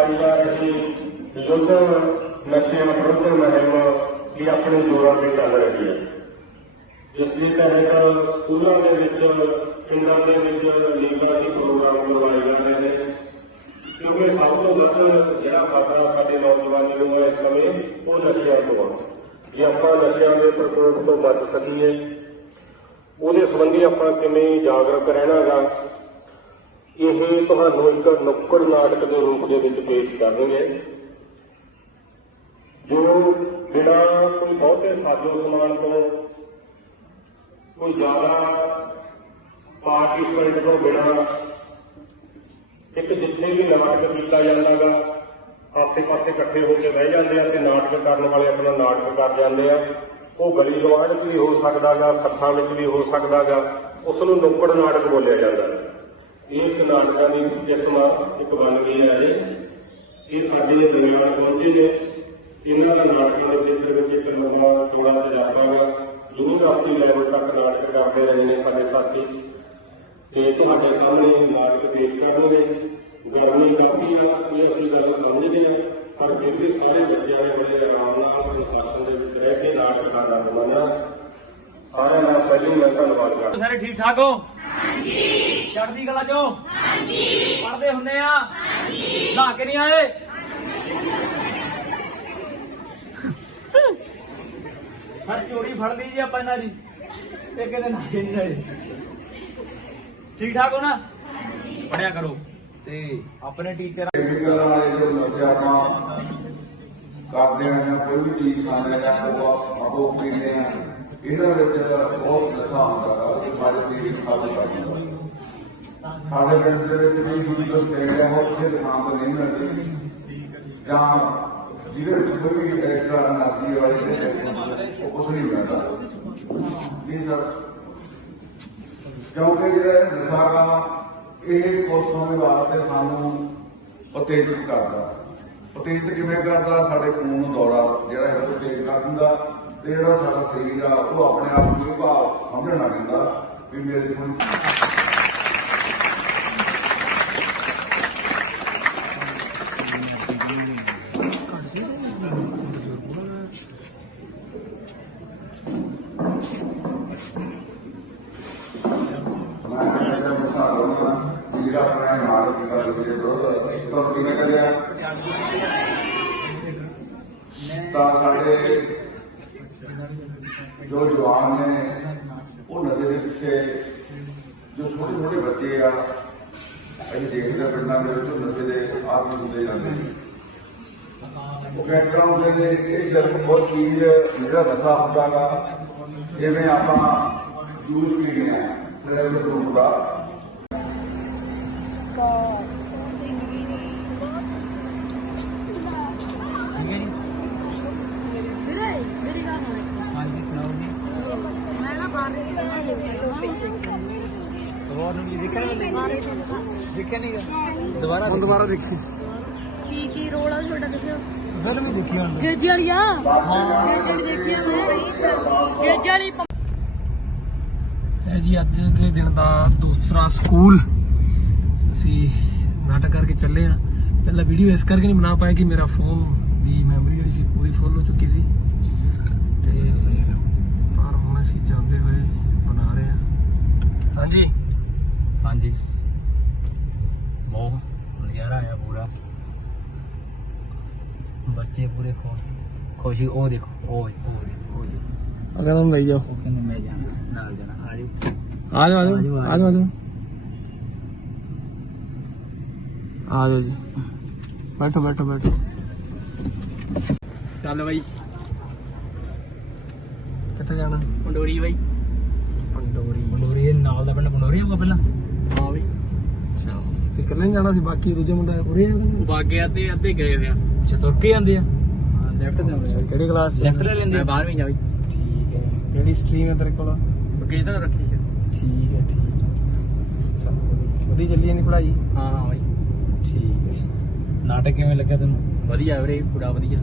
ਚਲਾਈ ਜਾ ਰਹੀ ਯੁੱਧ ਨਸ਼ਿਆਂ ਵਿਰੁੱਧ ਮੁਹਿੰਮ ਵੀ ਆਪਣੇ ਜੋਰਾਂ ਤੇ ਚੱਲ ਰਹੀ ਹੈ ਜਿਸ ਦੇ ਤਹਿਤ ਸਕੂਲਾਂ ਦੇ ਵਿੱਚ ਪਿੰਡਾਂ ਦੇ ਵਿੱਚ ਲੀਗਾਂ ਦੇ ਪ੍ਰੋਗਰਾਮ ਕਰਵਾਏ ਜਾ ਰਹੇ ਨੇ ਕਿਉਂਕਿ ਸਭ ਤੋਂ ਵੱਧ ਜਿਹੜਾ ਖਤਰਾ ਸਾਡੇ ਨੌਜਵਾਨਾਂ ਨੂੰ ਹੈ ਇਸ ਸਮੇਂ ਉਹ ਨਸ਼ਿਆਂ ਤੋਂ ਹੈ ਜੇ ਆਪਾਂ ਨਸ਼ਿਆਂ ਦੇ ਪ੍ਰਕੋਪ ਤੋਂ ਬਚ ਸਕੀਏ ਉਹਦੇ ਸੰਬੰਧੀ ਆਪਾਂ ਕਿਵੇਂ ਜਾਗਰੂਕ ਰਹਿਣਾਗਾ ਇਹ ਤੁਹਾਨੂੰ ਇੱਕ ਨੁੱਕੜ ਨਾਟਕ ਦੇ ਰੂਪ ਦੇ ਵਿੱਚ ਪੇਸ਼ ਕਰਨਗੇ ਜੋ ਬਿਨਾਂ ਕੋਈ ਬਹੁਤੇ ਸਾਜੋ ਸਮਾਨ ਤੋਂ ਕੋਈ ਜ਼ਿਆਦਾ ਪਾਰਟੀਸਪੈਂਟ ਤੋਂ ਬਿਨਾਂ ਇੱਕ ਜਿੱਥੇ ਵੀ ਨਾਟਕ ਕੀਤਾ ਜਾਂਦਾਗਾ ਆਸੇ ਪਾਸੇ ਇਕੱਠੇ ਹੋ ਕੇ ਬਹਿ ਜਾਂਦੇ ਆ ਤੇ ਨਾਟਕ ਕਰਨ ਵਾਲੇ ਆਪਣਾ ਨਾਟਕ ਕਰ ਜਾਂਦੇ ਆ। ਉਹ ਗਲੀ ਗਵਾਂਢ 'ਚ ਵੀ ਹੋ ਸਕਦਾਗਾ, ਸੱਥਾਂ ਵਿੱਚ ਵੀ ਹੋ ਸਕਦਾਗਾ, ਉਸ ਨੂੰ ਨੁੱਕੜ ਨਾਟਕ ਬੋਲਿਆ ਜਾਂਦਾ। ਹੈ ਇਹ ਇੱਕ ਦੀ ਕਿਸਮ ਇੱਕ ਬਣ ਗਈ ਹੈ ਇਹ ਇਹ ਸਾਡੇ ਦਰਮਿਆਨ ਪਹੁੰਚੇ ਨੇ। ਇਹਨਾਂ ਦਾ ਨਾਟਕਾਂ ਦੇ ਖੇਤਰ ਵਿੱਚ ਇੱਕ ਨਵਾਂ ਚੋੜਾ ਤਜਰਬਾ ਵਾ ਯੂਨੀਵਰਸਿਟੀ ਲੈਵਲ ਤੱਕ ਨਾਟਕ ਕਰਦੇ ਰਹੇ ਨੇ ਸਾਡੇ ਸਾਥੀ। ਤੇ ਤੁਹਾਡੇ ਸਾਹਮਣੇ ਨਾਟਕ ਪੇਸ਼ ਕਰਨਗੇ ਗਰਮੀ ਕਾਫੀ ਆ, ਇਹ ਅਸੀਂ ਗੱਲ ਸਮਝਦੇ ਹਾਂ। ਪਰ ਫਿਰ ਵੀ ਸਾਰੇ ਬੱਚਿਆਂ ਨੇ ਬੜੇ ਆਰਾਮ ਨਾਲ ਅਨੁਸ਼ਾਸਨ ਦੇ ਵਿੱਚ ਰਹਿ ਕੇ ਨਾਟਕ ਕਰਨਾ ਆਨੰਦ ਮਾਣਿਆ ਸਾਰਿਆਂ ਦਾ ਪਹਿਲੀ ਮੈਂ ਧੰਨਵਾਦ ਕਰਦਾ। ਸਾਰੇ ਠੀਕ ਠਾਕ ਹੋ? ਹਾਂਜੀ ਚੜ੍ਹਦੀ ਕਲਾ ਚੋਂ। ਹਾਂਜੀ ਪੜਦੇ ਹੁੰਨੇ ਆ। ਹਾਂਜੀ ਨਹਾ ਕੇ ਨਹੀਂ ਆਏ। ਹਰ ਚੋਰੀ ਫੜ ਲਈ ਜੀ ਆਪਾਂ ਇਹਨਾਂ ਦੀ। ਤੇ ਕਿਤੇ ਨਹਾ ਕੇ ਨਹੀਂ ਆਏ। ਠੀਕ ਠਾਕ ਹੋ ਨਾ? ਪੜਿਆ ਕਰੋ। ਤੇ ਆਪਣੇ ਟੀਚਰ ਕੈਮੀਕਲ ਵਾਲੇ ਜੋ ਨਸ਼ੇ ਆਪਾਂ ਕਰਦੇ ਆ ਕੋਈ ਵੀ ਚੀਜ਼ ਖਾਂਦੇ ਆ ਉਹ ਆਪੋ ਪੀਂਦੇ ਆ ਇਹਨਾਂ ਵਿੱਚ ਬਹੁਤ ਨਸ਼ਾ ਹੁੰਦਾ ਉਸ ਬਾਰੇ ਤੇਰੀ ਖਾਦ ਪਾਈ ਸਾਡੇ ਦੇ ਵਿੱਚ ਵੀ ਗੁਰੂ ਸੇਵਾ ਹੈ ਉੱਥੇ ਨਾਮ ਨਹੀਂ ਮਿਲਦੀ। ਜਾਂ ਜਿਹਦੇ ਵਿੱਚ ਕੋਈ ਵੀ ਐਕਸਟਰਾ એનર્ਜੀ ਵਾਲੀ ਉਹ ਕੁਝ ਨਹੀਂ ਮਿਲਦਾ। ਇਹ ਸਰ ਕਿਉਂਕਿ ਜਿਹੜਾ ਨਸ਼ਾ ਦਾ ਇਹ ਕੋਸੋਂ ਦੇ ਵਾਸਤੇ ਸਾਨੂੰ ਉਤੇਜਿਤ ਕਰਦਾ। ਉਤੇਜਿਤ ਕਿਵੇਂ ਕਰਦਾ? ਸਾਡੇ ਖੂਨ ਦੌਰਾ ਜਿਹੜਾ ਹੈ ਉਹ ਤੇਜ਼ ਕਰ ਦਿੰਦਾ। ਤੇ ਜਿਹੜਾ ਸਾਡਾ ਸਰੀਰ ਆ, ਉਹ ਆਪਣੇ ਆਪ ਨੂੰ ਭਾਵ ਸਮਝਣ ਲੱਗ ਜਾਂਦਾ ਵੀ ਮੇਰੇ ਕੋਲ ਜਿਹੜਾ ਆਪਣਾ ਮਾਲ ਦੀ ਗੱਲ ਕਰੀਏ ਤੋਂ ਕਿਵੇਂ ਕਰਿਆ? ਤਾਂ ਸਾਡੇ ਜੋ ਜਵਾਨ ਨੇ, ਉਹ ਨਜ਼ਰ ਦੇ ਪਿੱਛੇ ਜੋ ਛੋਟੇ ਛੋਟੇ ਬੱਚੇ ਆ, ਅਸੀਂ ਦੇਖਦੇ ਪਿੰਡਾਂ ਦੇ ਵਿੱਚ ਨਸ਼ੇ ਦੇ ਆਦਮੀ ਹੁੰਦੇ ਜਾਂਦੇ ਨੇ। ਉਹ ਕਹਿੰਦਾ ਹੁੰਦੇ ਨੇ, ਇਹ ਸਿਰਫ ਬਹੁਤ ਚੀਜ਼ ਜਿਹੜਾ ਬੰਦਾ ਹੁੰਦਾ ਗਾ ਜਿਵੇਂ ਆਪਾਂ ਜੂਸ ਪੀਣੇ ਆ ਸਿਰਫ ਉਹ ਹੁੰਦਾ ਦੇ ਸਵਾਰ ਨੂੰ ਦੇਖਿਆ ਨਹੀਂ ਬਾਰੇ ਦੇਖਿਆ ਨਹੀਂ ਦੁਬਾਰਾ ਹੁਣ ਦੁਬਾਰਾ ਦੇਖੀ। ਕੀ ਕੀ ਰੋਲ ਆ ਤੁਹਾਡਾ ਦੱਸਿਓ ਫਿਲਮ ਹੀ ਦੇਖੀ ਹੁਣ। ਗੇਜ ਵਾਲੀ ਆ ਗੇਜ ਵਾਲੀ ਦੇਖੀ ਆ ਮੈਂ। ਗੇਜ ਵਾਲੀ ਹੈ ਜੀ ਅੱਜ ਦੇ ਦਿਨ ਦਾ ਦੂਸਰਾ ਸਕੂਲ। ਅਸੀਂ ਨਾਟਕ ਕਰਕੇ ਚੱਲੇ ਆ। ਪਹਿਲਾਂ ਵੀਡੀਓ ਇਸ ਕਰਕੇ ਨਹੀਂ ਬਣਾ ਪਾਇਆ ਕਿ ਮੇਰਾ ਫੋਨ ਦੀ ਮੈਮਰੀ ਜਿਹੜੀ ਸੀ ਪੂਰੀ ਫੁੱਲ ਹੋ ਚੁੱਕੀ ਸੀ ਤੇ ਪਰ ਹੁਣ ਅਸੀਂ ਜਾਂਦੇ ਹੋਏ ਬਣਾ ਰਹੇ ਆ ਹਾਂਜੀ ਹਾਂਜੀ ਬਹੁਤ ਨਜ਼ਾਰਾ ਆਇਆ ਪੂਰਾ ਬੱਚੇ ਪੂਰੇ ਖੁਸ਼ ਖੁਸ਼ੀ ਉਹ ਦੇਖੋ ਉਹ ਦੇਖੋ, ਉਹ ਦੇਖੋ, ਉਹ ਦੇਖੋ। ਅਗਰ ਤੁਮ ਲੈ ਜਾਓ ਉਹ ਕਹਿੰਦੇ ਮੈਂ ਜਾਣਾ ਨਾਲ ਜਾਣਾ। ਆ ਜਾਓ ਆ ਜਾਓ ਆ ਜਾਓ ਆ ਜਾਓ ਆ ਜਾਓ ਆ ਜਾਓ। ਜੀ। ਬੈਠੋ ਬੈਠੋ ਬੈਠੋ। ਚੱਲ ਬਾਈ। ਕਿੱਥੇ ਜਾਣਾ? ਪੰਡੋਰੀ ਬਾਈ। ਪੰਡੋਰੀ। ਪੰਡੋਰੀ ਦੇ ਨਾਲ ਦਾ ਪਿੰਡ ਪੰਡੋਰੀ ਹੋਊਗਾ ਪਹਿਲਾਂ? ਅੱਛਾ ਤੇ ਇਕੱਲੇ ਨੀ ਜਾਣਾ ਸੀ? ਬਾਕੀ ਦੂਜੇ ਮੁੰਡੇ ਉਰੇ ਆ ਉਹ ਬਾਗੇ ਅੱਧੇ ਅੱਧੇ ਗਏ ਆ। ਅੱਛਾ ਤੁਰ ਕੇ ਜਾਂਦੇ ਆ? ਹਾਂ ਲੈਫਟ ਦੇ ਆਉਂਦੇ ਕਿਹੜੀ ਕਲਾਸ ਚ? ਲੈਫਟ ਲੈ ਲੈਂਦੇ ਮੈਂ 12ਵੀਂ ਜਾ ਬਾਈ। ਠੀਕ ਹੈ। ਕਿਹੜੀ ਸਟਰੀਮ ਹੈ ਤੇਰੇ ਕੋਲ? ਬਕੇਜ ਤਾਂ ਰੱਖੀ ਆ। ਠੀਕ ਹੈ ਠੀਕ ਹੈ। ਚੱਲ ਵਧੀਆ। ਚੱਲੀ ਜਾਂਦੀ ਪੜ੍ਹਾਈ? ਹਾਂ ਹਾਂ ਬਾਈ। ਠੀਕ ਹੈ। ਨਾਟਕ ਕਿਵੇਂ ਲੱਗਾ ਤੈਨੂੰ? ਵਧੀਆ ਵੀਰੇ ਪੂਰਾ ਵਧੀਆ।